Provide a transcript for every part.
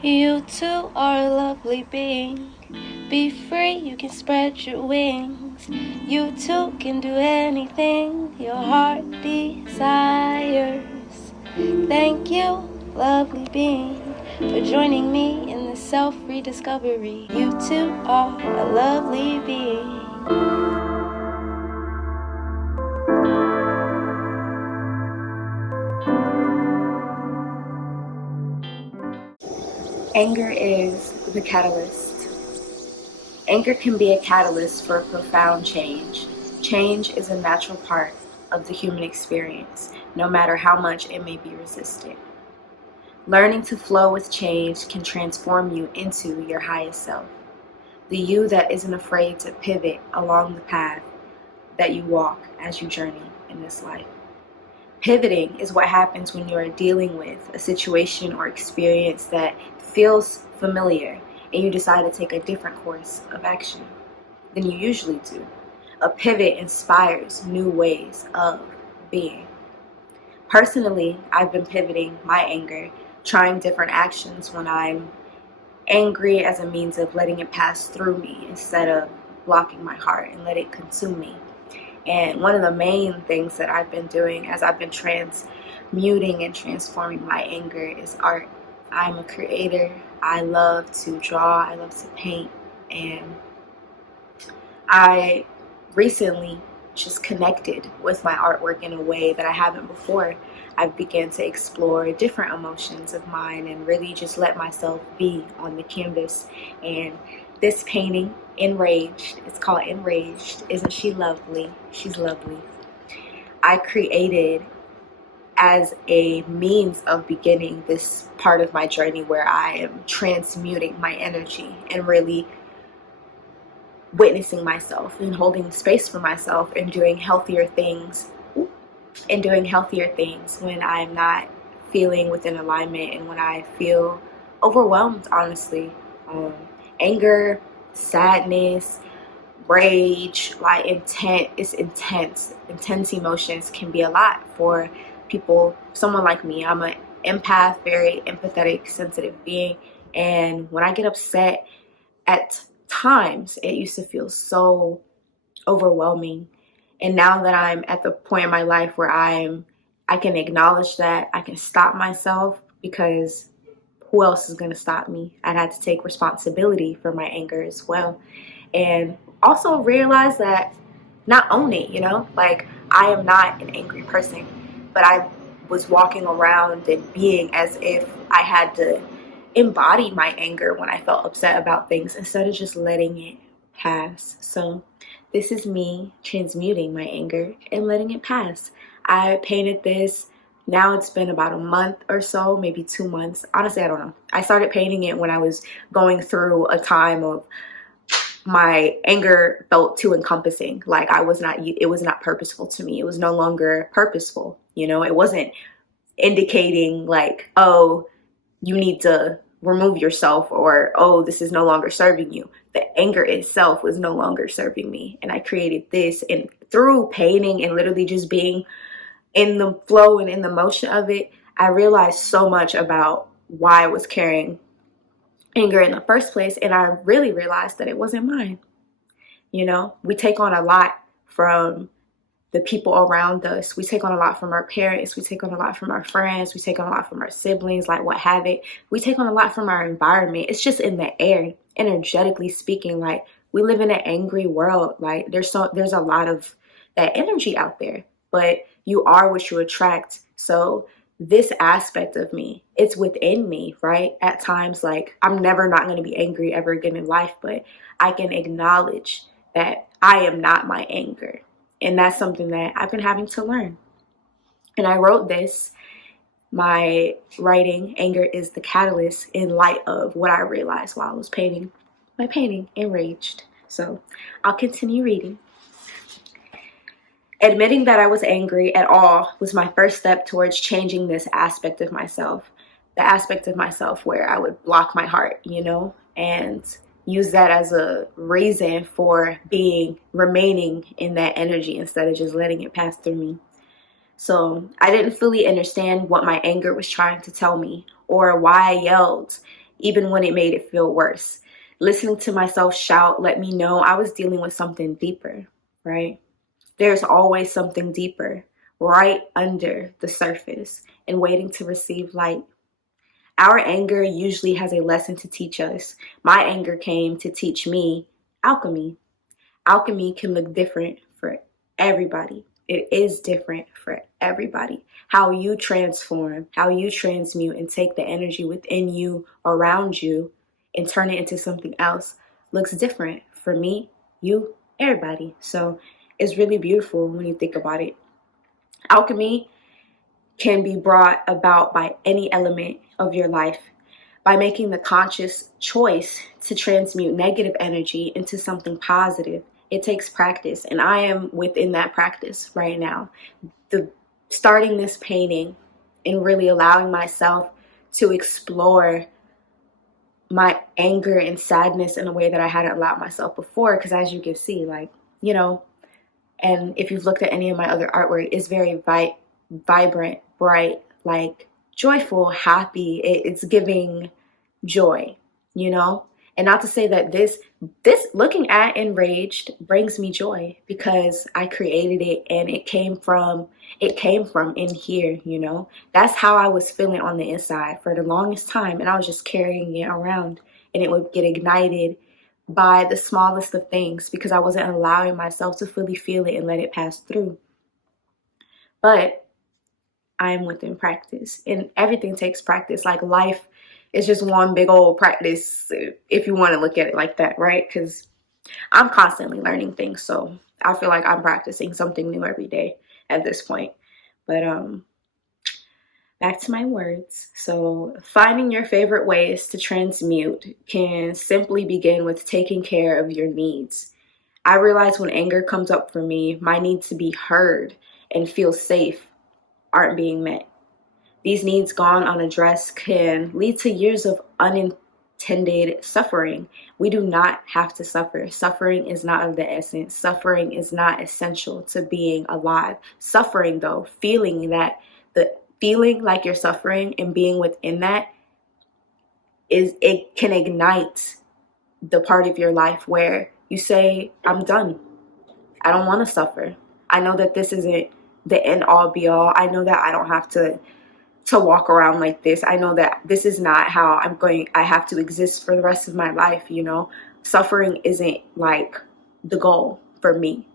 You too are a lovely being. Be free, you can spread your wings. You too can do anything your heart desires. Thank you, lovely being, for joining me in this self-rediscovery. You too are a lovely being. Anger is the catalyst. Anger can be a catalyst for profound change. Change is a natural part of the human experience, no matter how much it may be resisted. Learning to flow with change can transform you into your highest self, the you that isn't afraid to pivot along the path that you walk as you journey in this life. Pivoting is what happens when you are dealing with a situation or experience that feels familiar and you decide to take a different course of action than you usually do. A pivot inspires new ways of being. Personally, I've been pivoting my anger, trying different actions when I'm angry as a means of letting it pass through me instead of blocking my heart and let it consume me. And one of the main things that I've been doing as I've been transmuting and transforming my anger is art. I'm a creator. I love to draw. I love to paint. And I recently just connected with my artwork in a way that I haven't before. I began to explore different emotions of mine and really just let myself be on the canvas. And this painting, InRaged, it's called InRaged. Isn't she lovely? She's lovely. I created as a means of beginning this part of my journey where I am transmuting my energy and really witnessing myself and holding space for myself and doing healthier things when I'm not feeling within alignment and when I feel overwhelmed, honestly. Anger, sadness, rage, like intense emotions can be a lot for people. Someone like me, I'm an empath, very empathetic, sensitive being, and when I get upset at times, it used to feel so overwhelming. And now that I'm at the point in my life where I can acknowledge that, I can stop myself, because who else is going to stop me? I'd have to take responsibility for my anger as well. And also realize that, not own it, like I am not an angry person, but I was walking around and being as if I had to embody my anger when I felt upset about things instead of just letting it pass. So this is me transmuting my anger and letting it pass. I painted this. Now it's been about a month or so, maybe 2 months. Honestly, I don't know. I started painting it when I was going through a time of my anger felt too encompassing. Like it was not purposeful to me. It was no longer purposeful. It wasn't indicating like, oh, you need to remove yourself, or, oh, this is no longer serving you. The anger itself was no longer serving me. And I created this, and through painting and literally just being in the flow and in the motion of it, I realized so much about why I was carrying anger in the first place. And I really realized that it wasn't mine. We take on a lot from the people around us. We take on a lot from our parents. We take on a lot from our friends. We take on a lot from our siblings, like what have it. We take on a lot from our environment. It's just in the air, energetically speaking. Like, we live in an angry world. Like, there's a lot of that energy out there, but you are what you attract. So this aspect of me, it's within me, right? At times, like, I'm never not going to be angry ever again in life, but I can acknowledge that I am not my anger. And that's something that I've been having to learn. And I wrote this, my writing, Anger is the Catalyst, in light of what I realized while I was painting my painting, Enraged. So I'll continue reading. Admitting that I was angry at all was my first step towards changing this aspect of myself. The aspect of myself where I would block my heart, and use that as a reason for remaining in that energy instead of just letting it pass through me. So I didn't fully understand what my anger was trying to tell me or why I yelled. even when it made it feel worse. Listening to myself shout let me know I was dealing with something deeper, right? There's always something deeper right under the surface and waiting to receive light. Our anger usually has a lesson to teach us. My anger came to teach me alchemy. Alchemy can look different for everybody. It is different for everybody. How you transform, how you transmute and take the energy within you, around you, and turn it into something else looks different for me, you, everybody. So it's really beautiful when you think about it. Alchemy can be brought about by any element of your life, by making the conscious choice to transmute negative energy into something positive. It takes practice, and I am within that practice right now. Starting this painting and really allowing myself to explore my anger and sadness in a way that I hadn't allowed myself before, because as you can see, like, you know, and if you've looked at any of my other artwork, it's very vibrant, bright, like joyful, happy. It's giving joy, you know? And not to say that this looking at InRaged brings me joy, because I created it and it came from in here, you know? That's how I was feeling on the inside for the longest time, and I was just carrying it around, and it would get ignited by the smallest of things because I wasn't allowing myself to fully feel it and let it pass through. But I'm within practice, and everything takes practice. Like life is just one big old practice, if you want to look at it like that, right? Because I'm constantly learning things, so I feel like I'm practicing something new every day at this point. But back to my words. So finding your favorite ways to transmute can simply begin with taking care of your needs. I realize when anger comes up for me, my need to be heard and feel safe aren't being met. These needs gone unaddressed can lead to years of unintended suffering. We do not have to suffer. Suffering is not of the essence. Suffering is not essential to being alive. Suffering, though, feeling like you're suffering and being within that, it can ignite the part of your life where you say, I'm done. I don't want to suffer. I know that this isn't the end all be all. I know that I don't have to walk around like this. I know that this is not how I have to exist for the rest of my life, you know? Suffering isn't like the goal for me.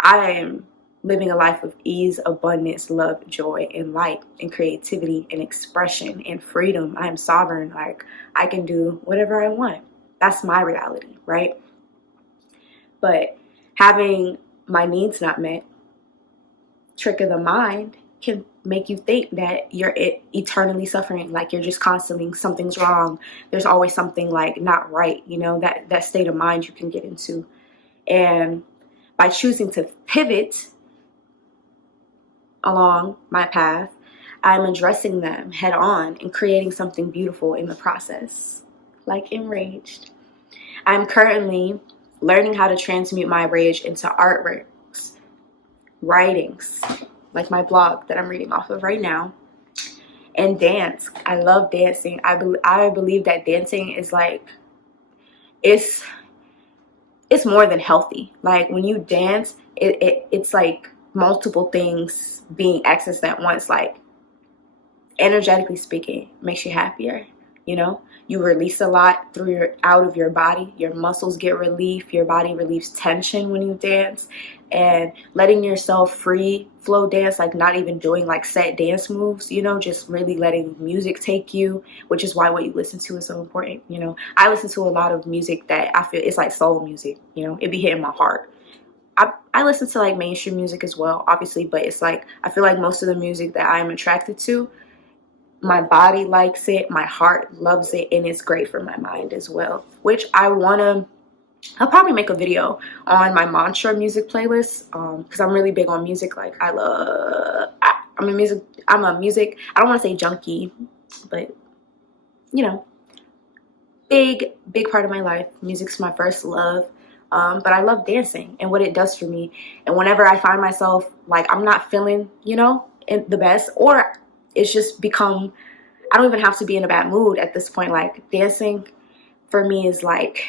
I am living a life of ease, abundance, love, joy, and light, and creativity, and expression, and freedom. I am sovereign. Like, I can do whatever I want. That's my reality, right? But having my needs not met, trick of the mind, can make you think that you're eternally suffering, like you're just constantly, something's wrong. There's always something like not right, you know, that state of mind you can get into. And by choosing to pivot along my path, I'm addressing them head on and creating something beautiful in the process, like InRaged. I'm currently learning how to transmute my rage into artworks, writings, like my blog that I'm reading off of right now, and dance. I love dancing. I believe that dancing is like, it's more than healthy. Like when you dance, it's like multiple things being accessed at once. Like energetically speaking, makes you happier, you know? You release a lot out of your body. Your muscles get relief. Your body relieves tension when you dance. And letting yourself free flow dance, like not even doing like set dance moves, you know, just really letting music take you, which is why what you listen to is so important, you know. I listen to a lot of music that I feel it's like soul music, you know, it be hitting my heart. I listen to like mainstream music as well, obviously, but it's like I feel like most of the music that I'm attracted to, my body likes it, my heart loves it, and it's great for my mind as well, which I'll probably make a video on my mantra music playlist, because I'm really big on music. Like I'm a music, I don't want to say junkie, but you know, big part of my life. Music's my first love. But I love dancing and what it does for me. And whenever I find myself like I'm not feeling, you know, the best, or it's just become, I don't even have to be in a bad mood at this point. Like, dancing for me is like,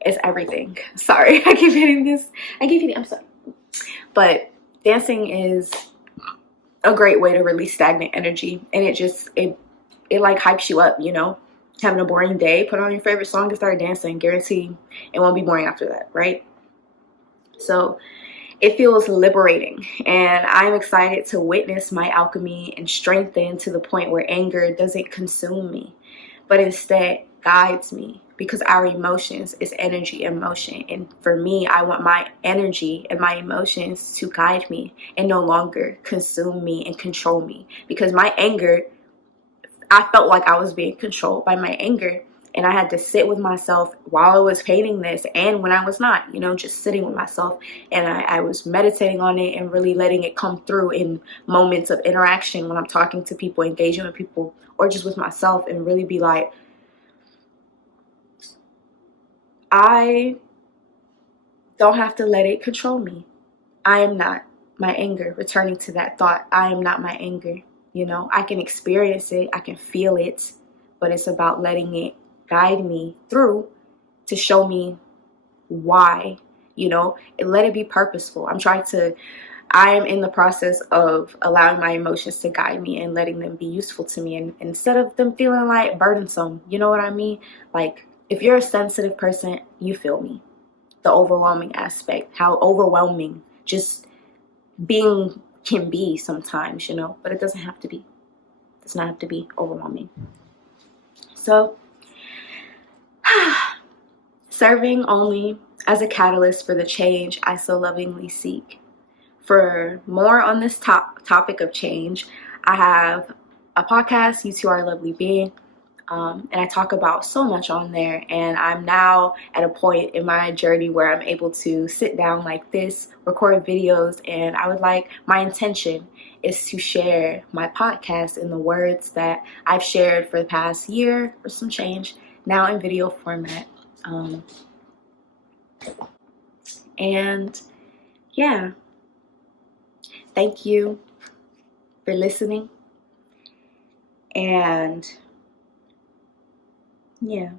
it's everything. Sorry, I keep hitting this. I'm sorry. But dancing is a great way to release stagnant energy, and it like hypes you up, you know? Having a boring day, put on your favorite song and start dancing. Guarantee it won't be boring after that, right? So it feels liberating, and I'm excited to witness my alchemy and strengthen to the point where anger doesn't consume me, but instead guides me, because our emotions is energy and motion. And for me, I want my energy and my emotions to guide me and no longer consume me and control me, because my anger, I felt like I was being controlled by my anger. And I had to sit with myself while I was painting this, and when I was not, you know, just sitting with myself. And I was meditating on it and really letting it come through in moments of interaction when I'm talking to people, engaging with people, or just with myself, and really be like, I don't have to let it control me. I am not my anger. Returning to that thought, I am not my anger. You know, I can experience it, I can feel it, but it's about letting it guide me through to show me why, you know, and let it be purposeful. I am in the process of allowing my emotions to guide me and letting them be useful to me, and instead of them feeling like burdensome, you know what I mean? Like, if you're a sensitive person, you feel me. The overwhelming aspect, how overwhelming just being can be sometimes, you know, but it doesn't have to be. It does not have to be overwhelming. So, serving only as a catalyst for the change I so lovingly seek. For more on this topic of change, I have a podcast, You Two Are a Lovely Being, and I talk about so much on there. And I'm now at a point in my journey where I'm able to sit down like this, record videos, and my intention is to share my podcast in the words that I've shared for the past year or some change, now in video format. And yeah, thank you for listening. And yeah,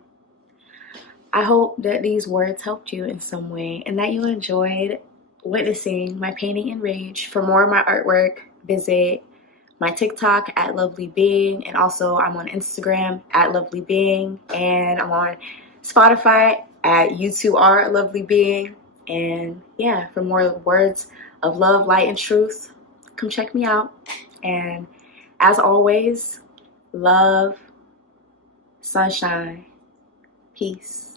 I hope that these words helped you in some way and that you enjoyed witnessing my painting InRaged. For more of my artwork, visit my TikTok at Lovelee Being, and also I'm on Instagram at Lovelee Being, and I'm on Spotify at You Two Are a Lovely Being. And yeah, for more words of love, light, and truth, come check me out. And as always, love, sunshine, peace.